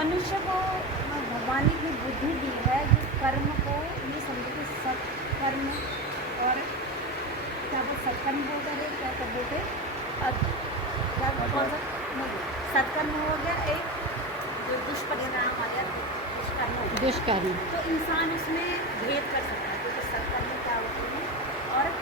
मनुष्य को भगवान ने इतनी बुद्धि दी है कि कर्म को ये समझो कि सत्कर्म और क्या वो सत्कर्म बोलते हैं, क्या कर बोलते क्या कौन सा नहीं, सत्कर्म हो गया एक, जो दुष्परिणाम आ गया दुष्कर्म हो गया। दुष्कर्म। तो इंसान उसमें भेद कर सकता है क्योंकि सत्कर्म क्या होते हैं और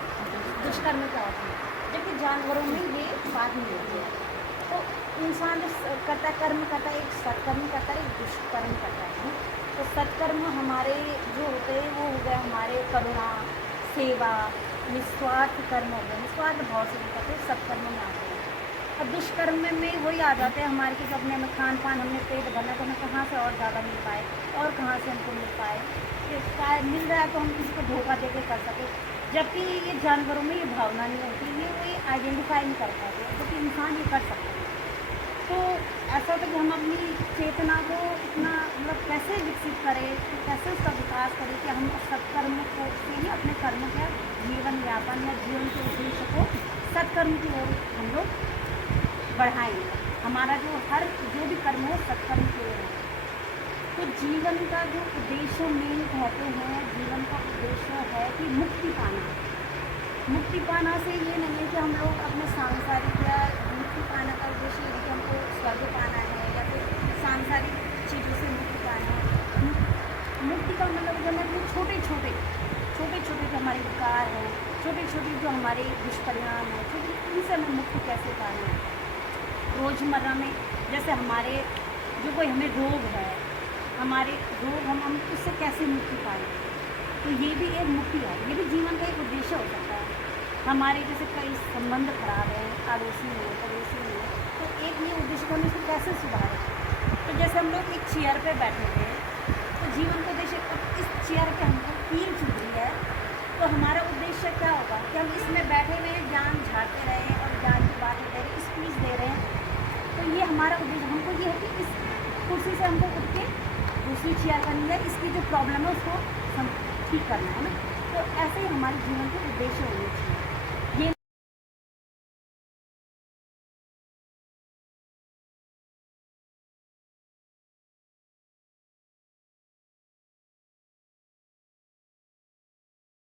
दुष्कर्म क्या होते हैं, जबकि जानवरों में ये बात नहीं होती है। तो इंसान जो करता है कर्म करता है, एक सत्कर्म करता है, एक दुष्कर्म करता है। तो सत्कर्म हमारे जो होते हैं वो हो गए हमारे करुणा, सेवा, निस्वार्थ कर्म हो गए, निस्वार्थ भाव से जो करते हैं सत्कर्म में आते हैं। और दुष्कर्म में वही आ जाते हैं हमारे कि अपने में खान पान हमने पेट भरना तो हमें कहाँ से और ज़्यादा मिल पाए और कहाँ से हमको मिल पाए, ये मिल रहा है तो हम किसी को धोखा दे के कर सके, जबकि ये जानवरों में ये भावना नहीं होती, ये वो आइडेंटिफाई नहीं कर पाते, जबकि इंसान ये कर सकते हैं। तो ऐसा होता है कि हम अपनी चेतना को इतना मतलब कैसे विकसित करें, तो कैसे उसका विकास करें कि हम सत्कर्म को से ही अपने कर्म का जीवन यापन या जीवन के उद्देश्य को सत्कर्म की ओर हम लोग बढ़ाएंगे। हमारा जो भी कर्म हो सत्कर्म की ओर है। तो जीवन का जो उद्देश्य मेन कहते हैं, जीवन का उद्देश्य है कि मुक्ति पाना। मुक्ति पाना से ये नहीं है कि हम लोग अपने सांसारिक या मुक्ति पाने का उद्देश्य ये है कि हमको स्वर्ग पाना है या फिर सांसारिक चीज़ों से मुक्ति पाना है। मुक्ति का मतलब जो है जो छोटे छोटे जो हमारे विकार हैं, छोटे छोटे जो हमारे दुष्परिणाम हैं, छोटे इनसे हमें मुक्ति कैसे पाना है। रोज़मर्रा में जैसे हमारे जो कोई हमें रोग है, हमारे रोग हम उससे कैसे मुक्ति पाएँ, तो ये भी एक मुक्ति है, ये भी जीवन का एक उद्देश्य हो सकता है। हमारे जैसे कई संबंध खराब हैं, आड़ोसी में पड़ोसी में, तो एक ये उद्देश्य को हम इसको कैसे सुधारें। तो जैसे हम लोग एक चेयर पे बैठे थे, तो जीवन का उद्देश्य अब इस चेयर पे हमको कील चुभ रही है, तो हमारा उद्देश्य क्या होगा कि हम इसमें बैठे हुए ज्ञान झाड़ते रहें और ज्ञान की बात दे रहे, स्पीच दे रहे हैं। तो ये हमारा उद्देश्य हमको ये है कि इस कुर्सी से हमको उठ के दूसरी चेयर करनी है, इसकी जो प्रॉब्लम है उसको ठीक करना है ना। तो ऐसे ही हमारे जीवन के उद्देश्य होने चाहिए।